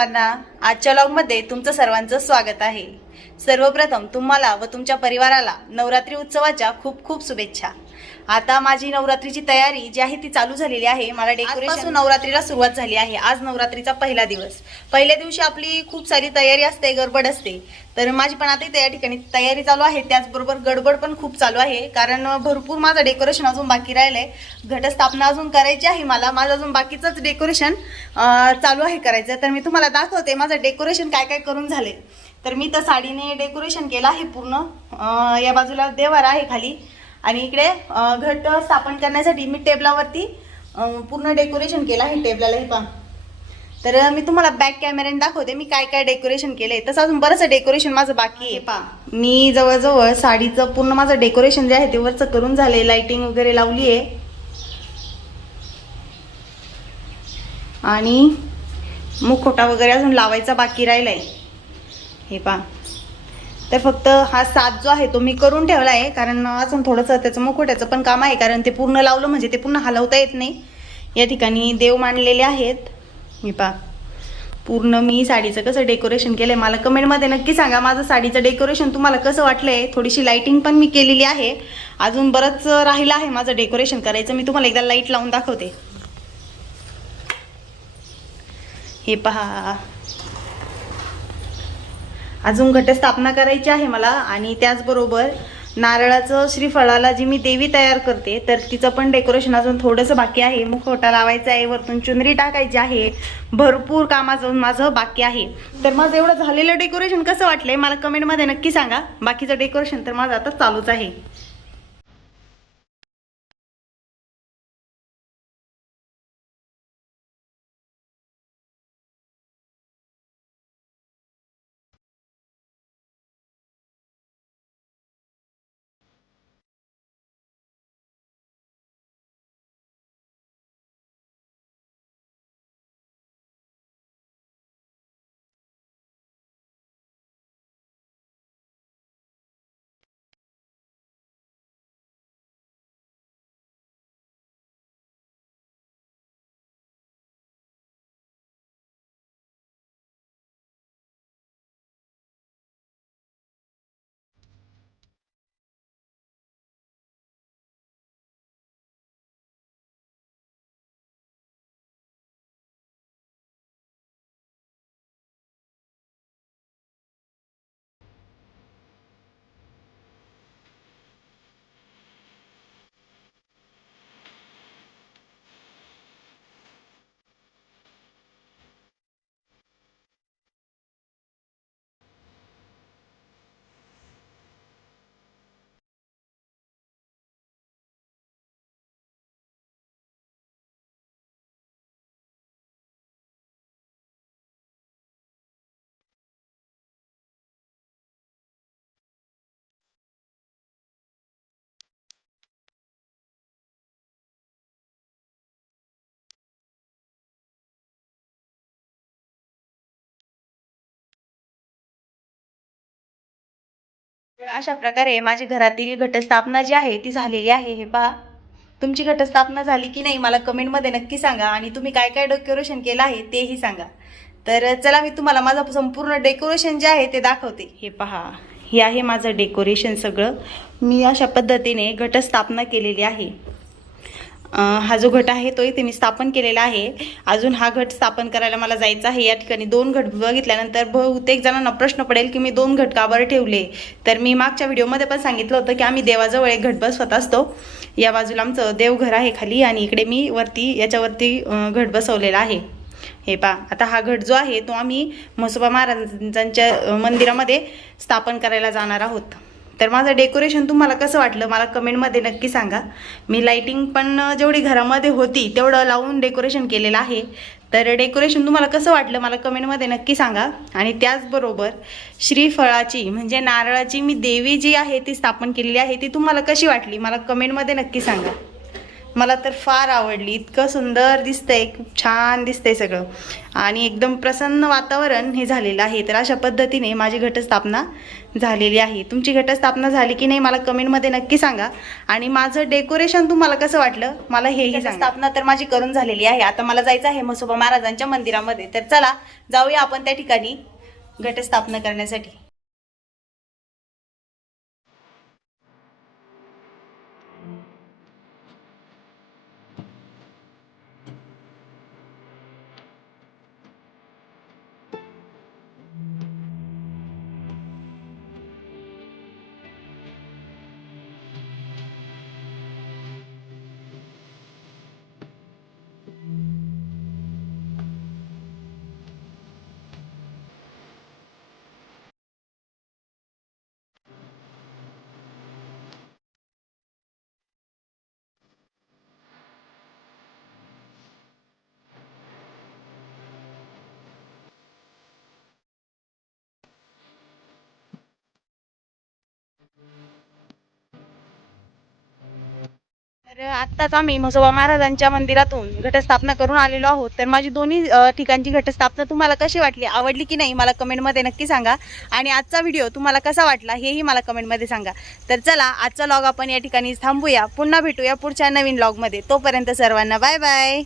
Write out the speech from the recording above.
सर्वांना, आजच्या व्लॉगमध्ये तुमचं सर्वांचं स्वागत आहे। सर्वप्रथम तुम्हाला व तुमच्या परिवाराला नवरात्री उत्सवाच्या खूप खूप शुभेच्छा। आता माझी नवरात्रीची तयारी जी आहे ती चालू झालेली आहे। मला डेकोरेशन नवरात्रीला सुरुवात झाली आहे। आज नवरात्रीचा पहिला दिवस। पहिल्या दिवशी आपली खूप सारी तयारी असते, गडबड असते। तर माझी पण आता त्या ठिकाणी तयारी चालू आहे, त्याचबरोबर गडबड पण खूप चालू आहे, कारण भरपूर माझं डेकोरेशन अजून बाकी राहिलंय। घटस्थापना अजून करायची आहे मला, माझं अजून बाकीचंच डेकोरेशन चालू आहे करायचं। तर मी तुम्हाला दाखवते माझं डेकोरेशन काय काय करून झाले। तर मी तर साडीने डेकोरेशन केलं आहे पूर्ण। या बाजूला देवारा आहे खाली, आणि इकडे घट स्थापन करण्यासाठी मी टेबलावरती पूर्ण डेकोरेशन केलं आहे। टेबलाला हे पहा। तर मी तुम्हाला बॅक कॅमेऱ्याने दाखवते मी काय काय डेकोरेशन केलंय। तसं अजून बरंच डेकोरेशन माझं बाकी आहे। पहा, मी जवळजवळ साडीचं पूर्ण माझं डेकोरेशन जे आहे ते वरचं करून झाले, लाइटिंग वगैरे लावली आहे, आणि मुखवटा वगैरे अजून लावायचा बाकी राहिलाय। हे पहा, तर फक्त हा साज जो आहे तो मी करून ठेवला आहे, कारण अजून थोडंसं त्याचं मुखवट्याचं पण काम आहे, कारण ते पूर्ण लावलं म्हणजे ते पूर्ण हलवता येत नाही। या ठिकाणी देव मांडलेले आहेत। हे पहा, पूर्ण मी साडीचं कसं डेकोरेशन केलंय मला कमेंटमध्ये नक्की सांगा। माझं साडीचं डेकोरेशन तुम्हाला कसं वाटलंय। थोडीशी लाइटिंग पण मी केलेली आहे, अजून बरंच राहिलं आहे माझं डेकोरेशन करायचं। मी तुम्हाला एकदा लाईट लावून दाखवते। हे पहा, अजून घटस्थापना करायची आहे मला, आणि त्याचबरोबर नारळाचं श्रीफळाला जी मी देवी तयार करते तर तिचं पण डेकोरेशन अजून थोडंसं बाकी आहे। मुखवटा लावायचा आहे, वरतून चुनरी टाकायची आहे, भरपूर काम अजून माझं बाकी आहे। तर माझं एवढं झालेलं डेकोरेशन कसं वाटलंय मला कमेंटमध्ये नक्की सांगा। बाकीचं डेकोरेशन तर माझं आता चालूच आहे। अशा प्रकारे माझी घरातील घटस्थापना जी आहे ती झालेली आहे। हे पहा, तुमची घटस्थापना झाली की नाही मला कमेंटमध्ये नक्की सांगा, आणि तुम्ही काय काय डेकोरेशन केलं आहे तेही सांगा। तर चला मी तुम्हाला माझं संपूर्ण डेकोरेशन जे आहे ते दाखवते। हे पहा, हे आहे माझं डेकोरेशन सगळं। मी अशा पद्धतीने घटस्थापना केलेली आहे। हा जो घट आहे तो इथे मी स्थापन केलेला आहे। अजून हा घट स्थापन करायला मला जायचं आहे। या ठिकाणी 2 घट बघितल्यानंतर बहुतेक जणांना प्रश्न पडेल की मी 2 घट का बरं ठेवले। तर मी मागच्या व्हिडिओमध्ये पण सांगितलं होतं की आम्ही देवाजवळ एक घट बसवत असतो। या बाजूला आमचं देवघर आहे खाली, आणि इकडे मी वरती याच्यावरती घट बसवलेला आहे। हे पहा, आता हा घट जो आहे तो आम्ही म्हसोबा महाराजांच्या मंदिरामध्ये स्थापन करायला जाणार आहोत। तर माझं डेकोरेशन तुम्हाला कसं वाटलं मला कमेंटमध्ये नक्की सांगा। मी लाइटिंग पण जेवढी घरामध्ये होती तेवढं लावून डेकोरेशन केलेलं आहे। तर डेकोरेशन तुम्हाला कसं वाटलं मला कमेंटमध्ये नक्की सांगा। आणि त्याचबरोबर श्रीफळाची म्हणजे नारळाची मी देवी जी आहे ती स्थापन केलेली आहे, ती तुम्हाला कशी वाटली मला कमेंटमध्ये नक्की सांगा। मला तर फार आवडली, इतकं सुंदर दिसतंय, खूप छान दिसतंय सगळं, आणि एकदम प्रसन्न वातावरण हे झालेलं आहे। तर अशा पद्धतीने माझी घटस्थापना झालेली आहे. तुमची घटस्थापना झाली की नाही मला कमेंटमध्ये नक्की सांगा. आणि माझं डेकोरेशन तुम्हाला कसं वाटलं मला हेही सांगा. स्थापना तर माझी करून झालेली आहे. आता मला जायचं आहे म्हसोबा महाराजांच्या मंदिरामध्ये. तर चला जाऊया आपण त्या ठिकाणी घटस्थापना करण्यासाठी. तर आत्ताच आम्ही म्हसोबा महाराजांच्या मंदिरातून घटस्थापना करून आलेलो आहोत. तर माझी दोन्ही ठिकाणची घटस्थापना तुम्हाला कशी वाटली, आवडली की नाही मला कमेंटमध्ये नक्की सांगा. आणि आजचा व्हिडिओ तुम्हाला कसा वाटला हेही मला कमेंटमध्ये सांगा. तर चला आजचा व्लॉग आपण या ठिकाणी थांबूया. पुन्हा भेटूया पुढच्या नवीन व्लॉगमध्ये. तोपर्यंत सर्वांना बाय बाय.